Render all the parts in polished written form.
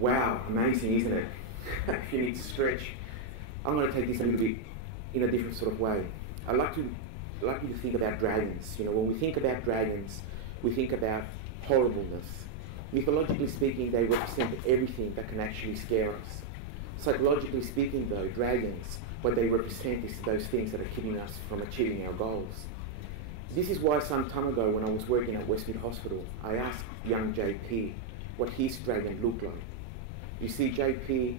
Wow, amazing, isn't it? If you need to stretch. I'm going to take this a little bit in a different sort of way. I'd like you to think about dragons. You know, when we think about dragons, we think about horribleness. Mythologically speaking, they represent everything that can actually scare us. Psychologically speaking, though, dragons, what they represent is those things that are keeping us from achieving our goals. This is why some time ago, when I was working at Westmead Hospital, I asked young JP what his dragon looked like. You see, JP,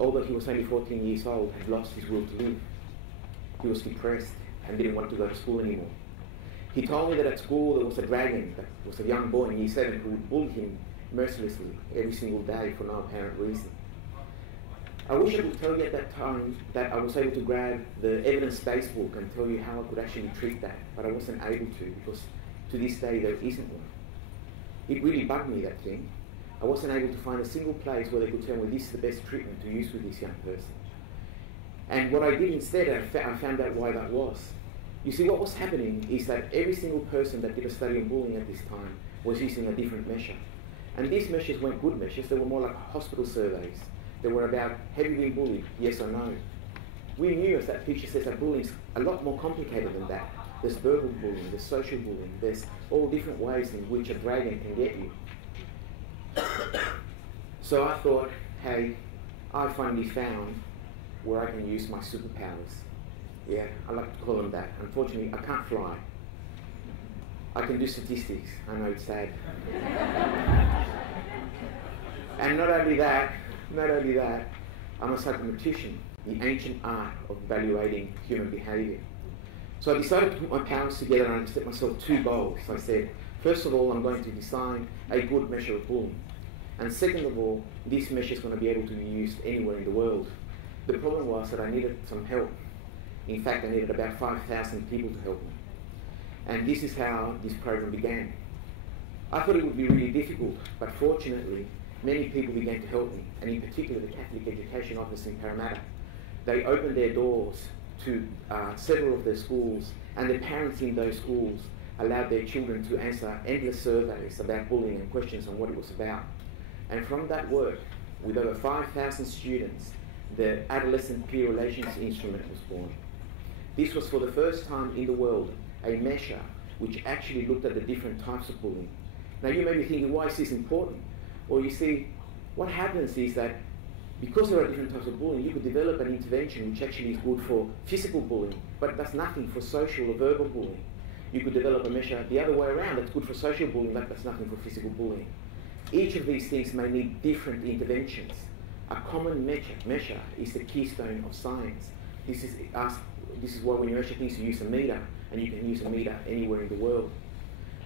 although he was only 14 years old, had lost his will to live. He was depressed and didn't want to go to school anymore. He told me that at school there was a dragon, that was a young boy in year 7 who would bully him mercilessly every single day for no apparent reason. I wish I could tell you at that time that I was able to grab the evidence-based book and tell you how I could actually treat that, but I wasn't able to, because to this day there isn't one. It really bugged me, that thing. I wasn't able to find a single place where they could tell me this is the best treatment to use with this young person. And what I did instead, I found out why that was. You see, what was happening is that every single person that did a study on bullying at this time was using a different measure. And these measures weren't good measures, they were more like hospital surveys. They were about, have you been bullied, yes or no? We knew, as that picture says, that bullying is a lot more complicated than that. There's verbal bullying, there's social bullying, there's all different ways in which a dragon can get you. So I thought, hey, I finally found where I can use my superpowers. Yeah, I like to call them that. Unfortunately, I can't fly. I can do statistics. I know it's sad. And not only that, I'm a psychometrician, the ancient art of evaluating human behaviour. So I decided to put my powers together and I set myself 2 goals. I said, first of all, I'm going to design a good measure of bullying. And second of all, this measure is going to be able to be used anywhere in the world. The problem was that I needed some help. In fact, I needed about 5,000 people to help me. And this is how this program began. I thought it would be really difficult, but fortunately, many people began to help me, and in particular the Catholic Education Office in Parada. They opened their doors to several of their schools, and the parents in those schools allowed their children to answer endless surveys about bullying and questions on what it was about. And from that work, with over 5,000 students, the Adolescent Peer Relations Instrument was born. This was for the first time in the world a measure which actually looked at the different types of bullying. Now you may be thinking, why is this important? Well, you see, what happens is that because there are different types of bullying, you could develop an intervention which actually is good for physical bullying, but it does nothing for social or verbal bullying. You could develop a measure the other way around that's good for social bullying, but does nothing for physical bullying. Each of these things may need different interventions. A common measure is the keystone of science. This is why when you measure things, you use a meter, and you can use a meter anywhere in the world.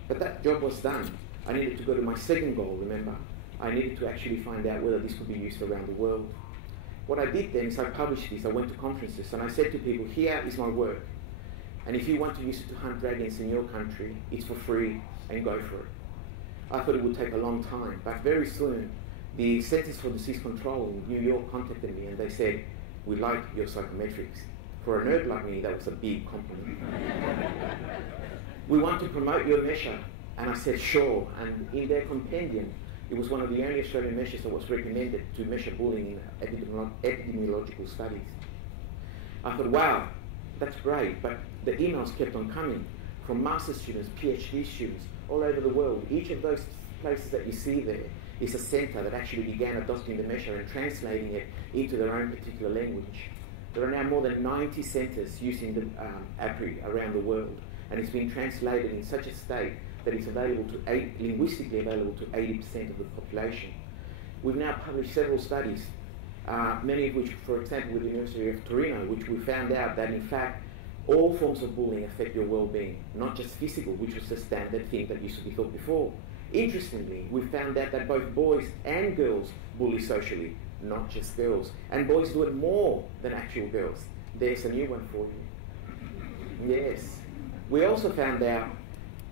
But that job was done. I needed to go to my second goal, remember. I needed to actually find out whether this could be used around the world. What I did then is I published this. I went to conferences and I said to people, here is my work. And if you want to use it to hunt dragons in your country, it's for free, and go for it. I thought it would take a long time, but very soon, the Centers for Disease Control in New York contacted me and they said, we like your psychometrics. For a nerd like me, that was a big compliment. We want to promote your measure. And I said, sure. And in their compendium, it was one of the only Australian measures that was recommended to measure bullying in epidemiological studies. I thought, wow, that's great. But the emails kept on coming from master's students, PhD students, all over the world. Each of those places that you see there is a centre that actually began adopting the measure and translating it into their own particular language. There are now more than 90 centres using the APRI around the world, and it's been translated in such a state that it's available to linguistically available to 80% of the population. We've now published several studies, many of which, for example, with the University of Torino, which we found out that in fact all forms of bullying affect your well-being, not just physical, which was the standard thing that used to be thought before. Interestingly, we found out that both boys and girls bully socially, not just girls. And boys do it more than actual girls. There's a new one for you. Yes. We also found out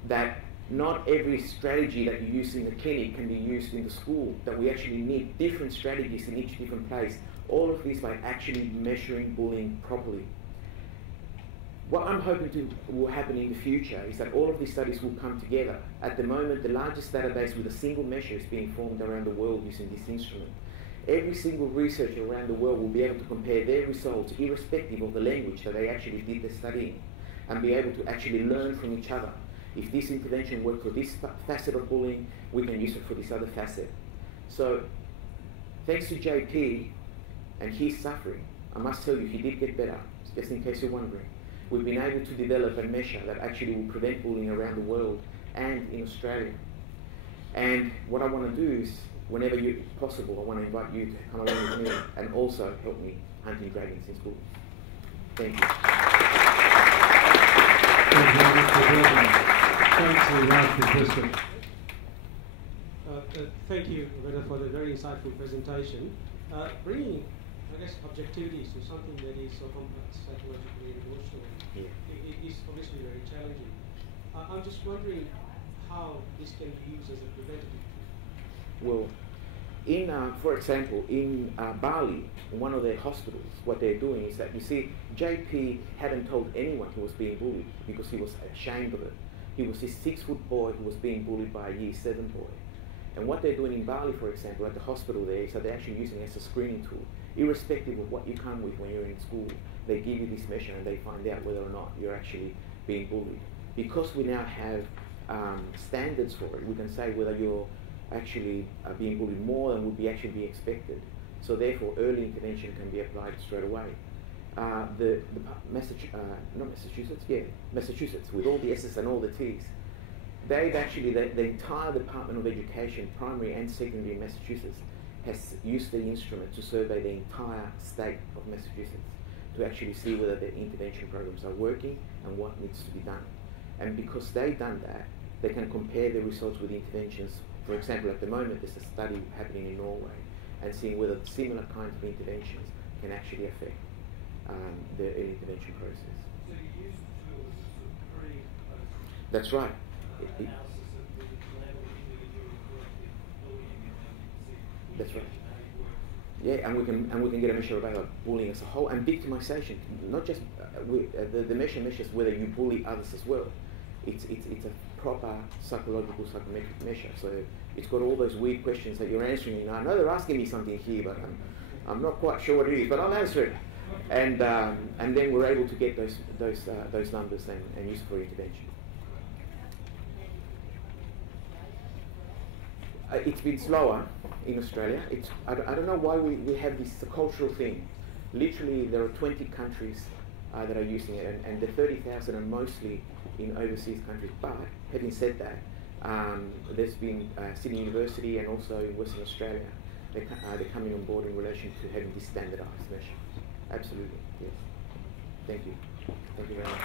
that not every strategy that you use in the clinic can be used in the school, that we actually need different strategies in each different place. All of this by actually measuring bullying properly. What I'm hoping will happen in the future is that all of these studies will come together. At the moment, the largest database with a single measure is being formed around the world using this instrument. Every single researcher around the world will be able to compare their results irrespective of the language that they actually did their study in, and be able to actually learn from each other. If this intervention worked for this facet of bullying, we can use it for this other facet. So, thanks to JP and his suffering, I must tell you, he did get better, just in case you're wondering. We've been able to develop a measure that actually will prevent bullying around the world and in Australia. And what I want to do is, whenever possible, I want to invite you to come along with me and also help me hunting dragons in school. Thank you. Thank you, Roberto, for the very insightful presentation. Bringing, I guess, objectivity to something that is so complex, psychologically and emotionally, it is obviously very challenging. I'm just wondering how this can be used as a preventative. Well, for example, in Bali, in one of their hospitals, what they're doing is that, you see, JP hadn't told anyone he was being bullied because he was ashamed of it. He was this 6-foot boy who was being bullied by a Year 7 boy. And what they're doing in Bali, for example, at the hospital there, is that they're actually using it as a screening tool. Irrespective of what you come with when you're in school, they give you this measure and they find out whether or not you're actually being bullied. Because we now have standards for it, we can say whether you're actually being bullied more than would actually be expected. So therefore, early intervention can be applied straight away. Massachusetts, with all the S's and all the T's, they've actually, the entire Department of Education, primary and secondary in Massachusetts, has used the instrument to survey the entire state of Massachusetts to actually see whether the intervention programs are working and what needs to be done. And because they've done that, they can compare the results with interventions. For example, at the moment, there's a study happening in Norway and seeing whether similar kinds of interventions can actually affect the early intervention process. So you use the tools to pre- That's right. That's right. Yeah, and we can get a measure about bullying as a whole and victimization. Not just the measure measures whether you bully others as well. It's a proper psychological psychometric measure. So it's got all those weird questions that you're answering. And I know they're asking me something here, but I'm not quite sure what it is. But I'll answer it. And then we're able to get those numbers and use it for intervention. It's been slower in Australia. I don't know why we have this cultural thing. Literally, there are 20 countries that are using it, and the 30,000 are mostly in overseas countries. But having said that, there's been Sydney University and also in Western Australia. They're coming on board in relation to having this standardised measure. Absolutely, yes. Thank you. Thank you very much.